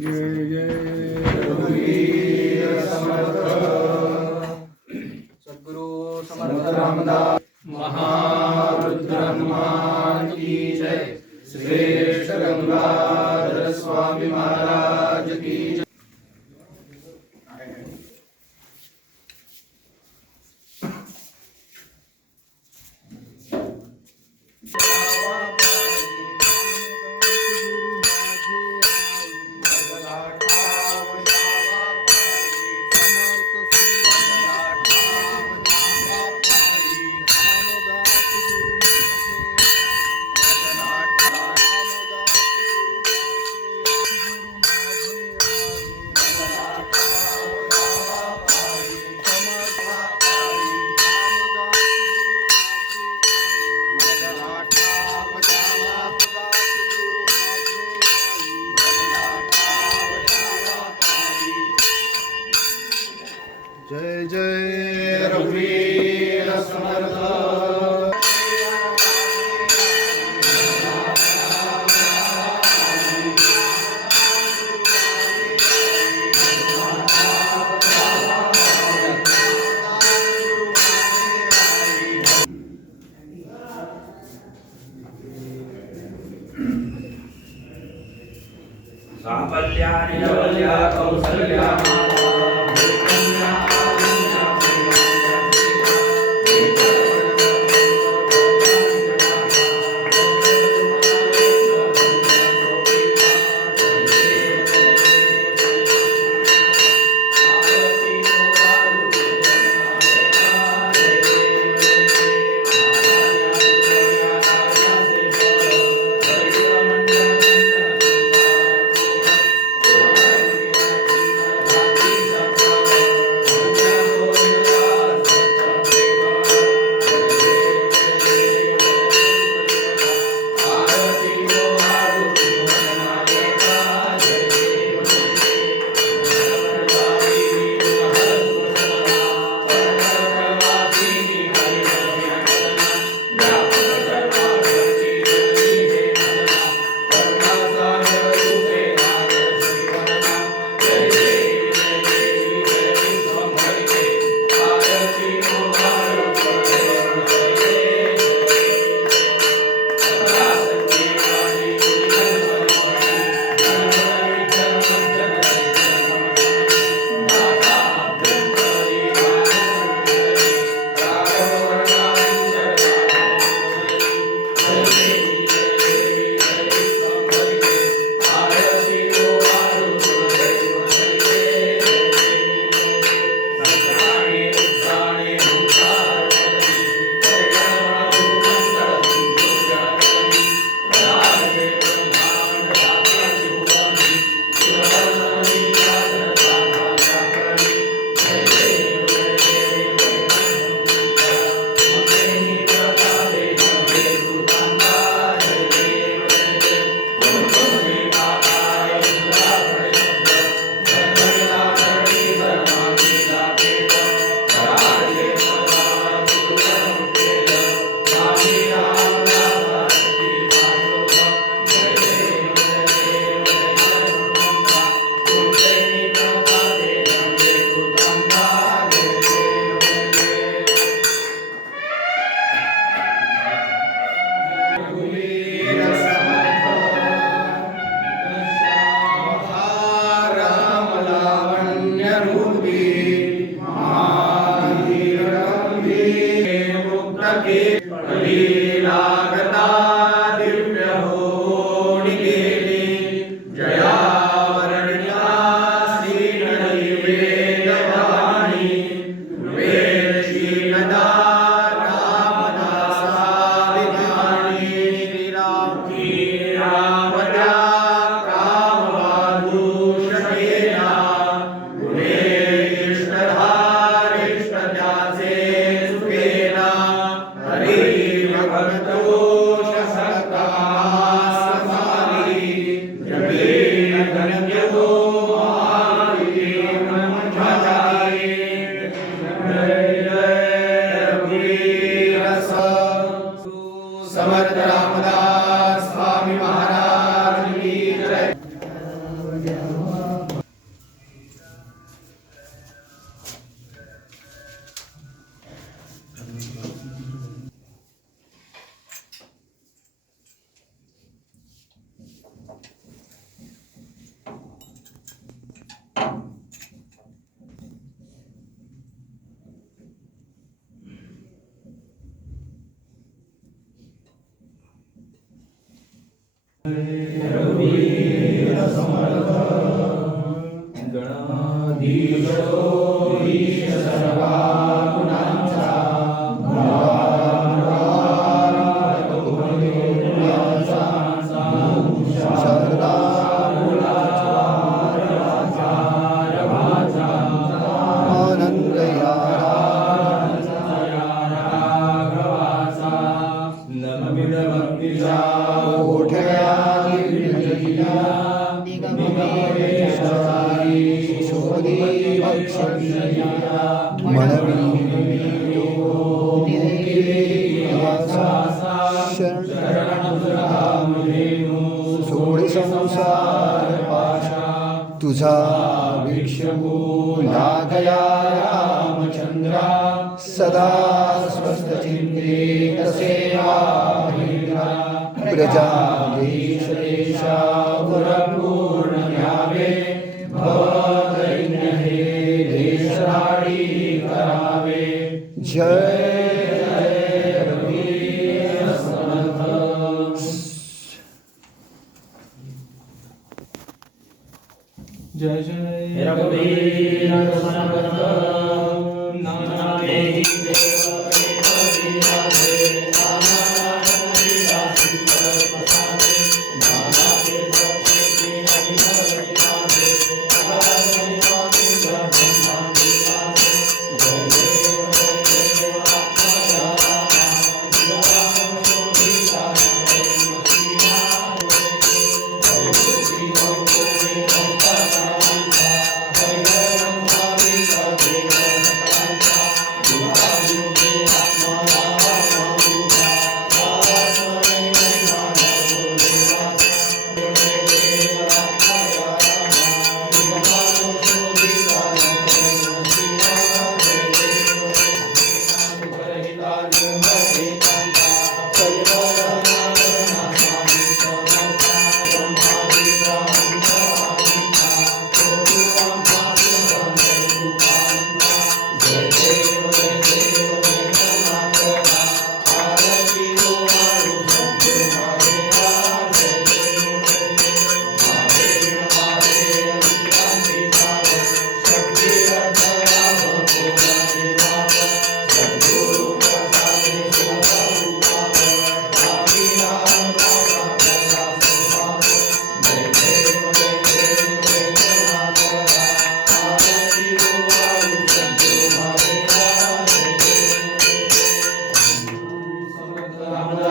Yeah. కాపల్యా నిరవల్యా Kausalya మాత સમર્થ રામદાસ नाथया रामचन्द्रा सदा स्वस्थचिन्तेकसेवा प्रजादेशदेशापुरपूर्णयावे भवदैन्यहे देशराणि करावे जय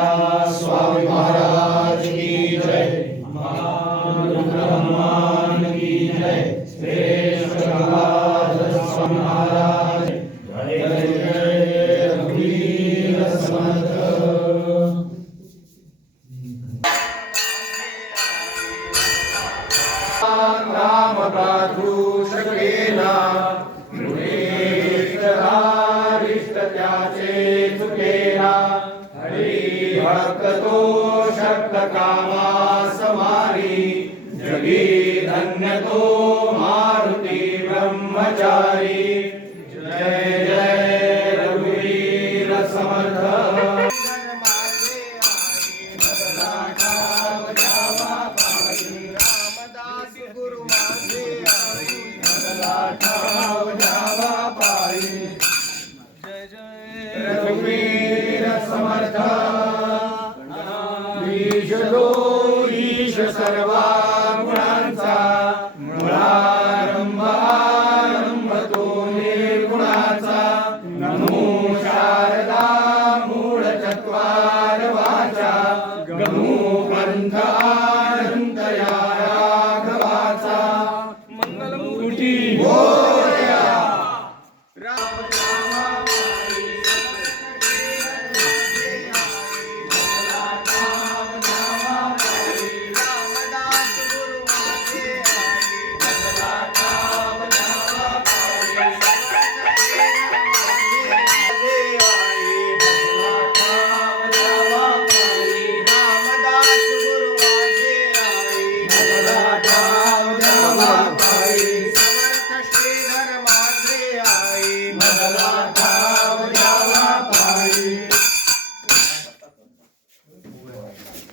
Swami Maharaj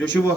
Köşe bu. Hı.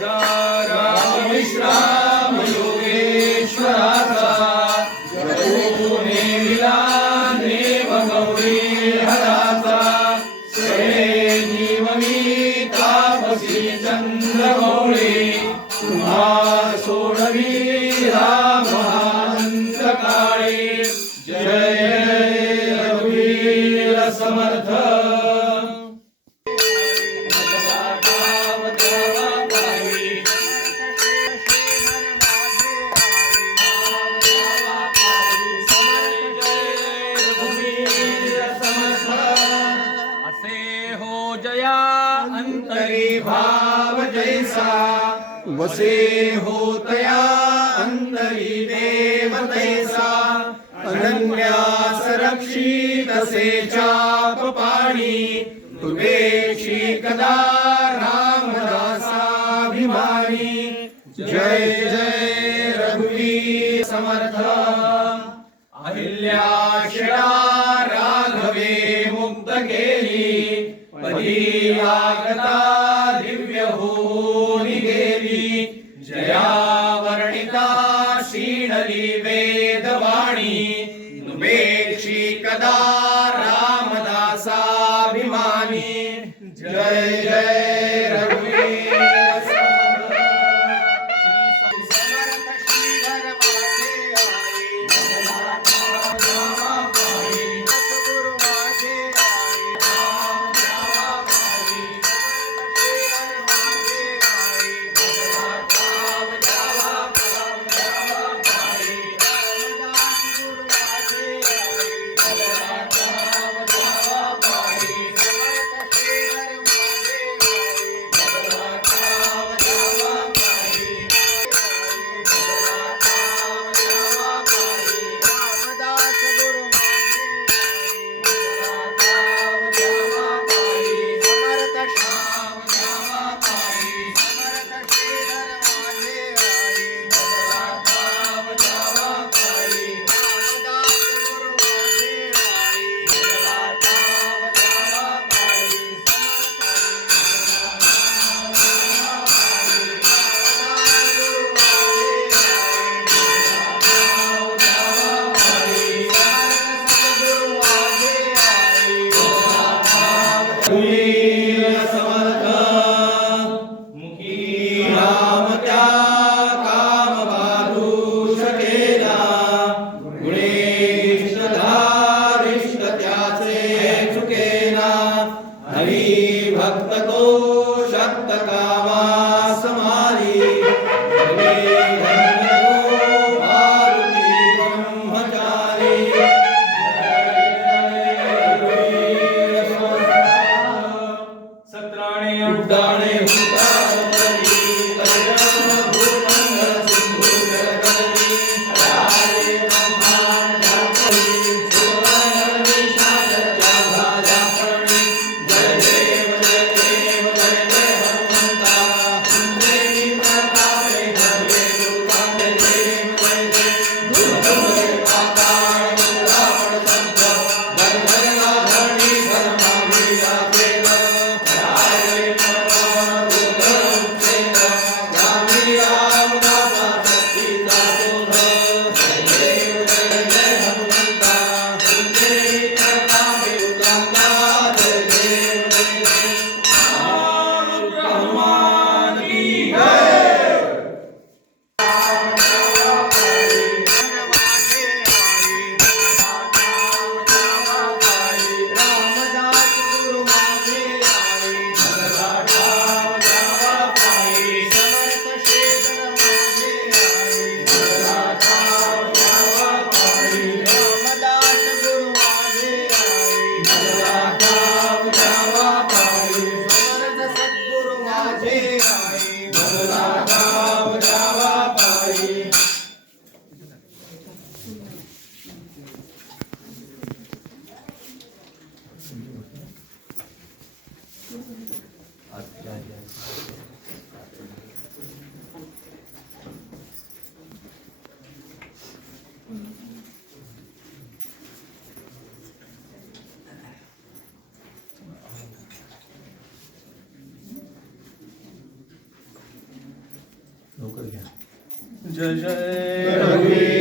Radha Radha Krishna अंतरी भाव जैसा। वसे हो तया अंतरी देव तैसा। अनन्यास रक्षितसे चाप पाणी। तुर्वेक्षी कदा रामदासाभिमानी। जय जय रघुवी समर्थ। अहिल्या शिरा राघवे मुक्त केली। परी प्रागता दिव्य देवी जया वर्णिता शीणली वेदवाणी। नुबेक्षी कदा रामदासाभिमानी। जय जय जय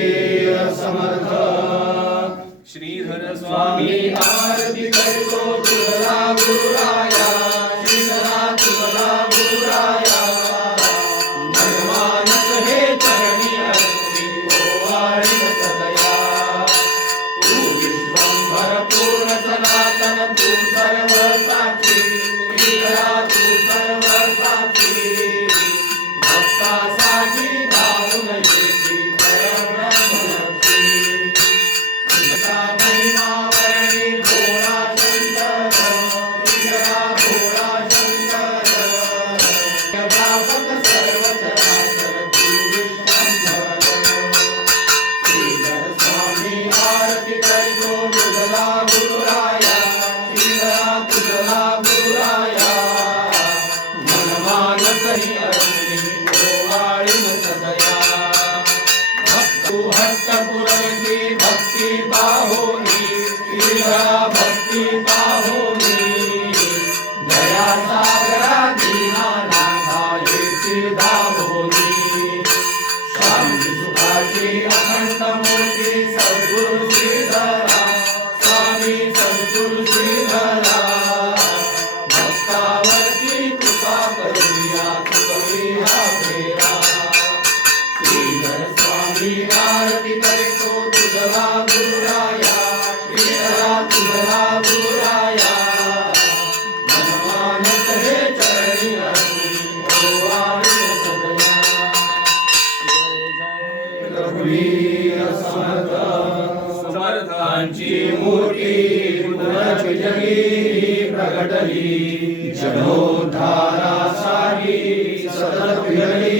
சரணம் பிரணி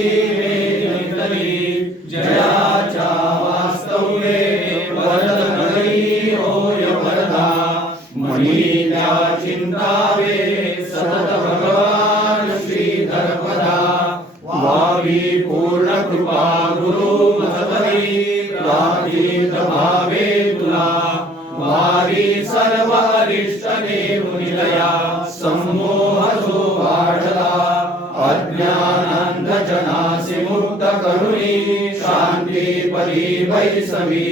सवी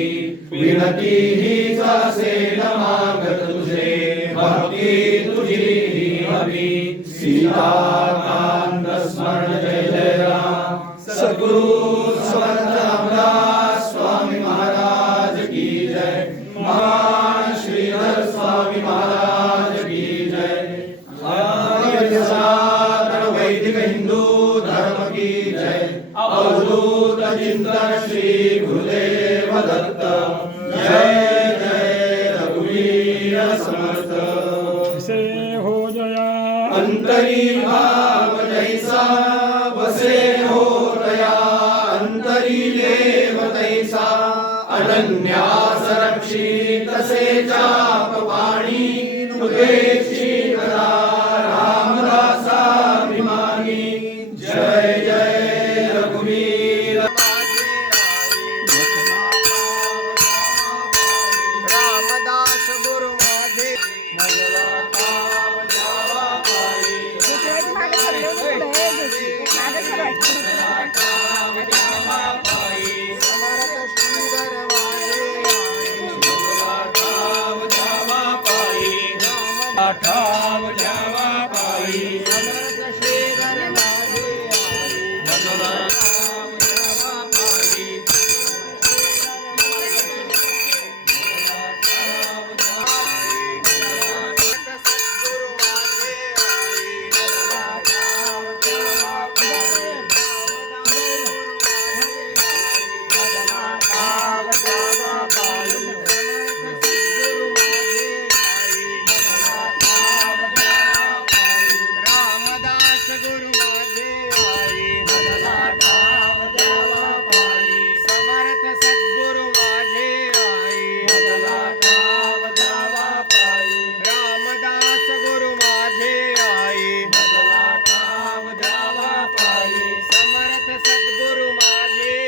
विनती ही असेल मागत तुझे. भक्ती तुझी ही हवी सीता कांत स्मरण जय जय राम. सद्गुरु समर्थ praise.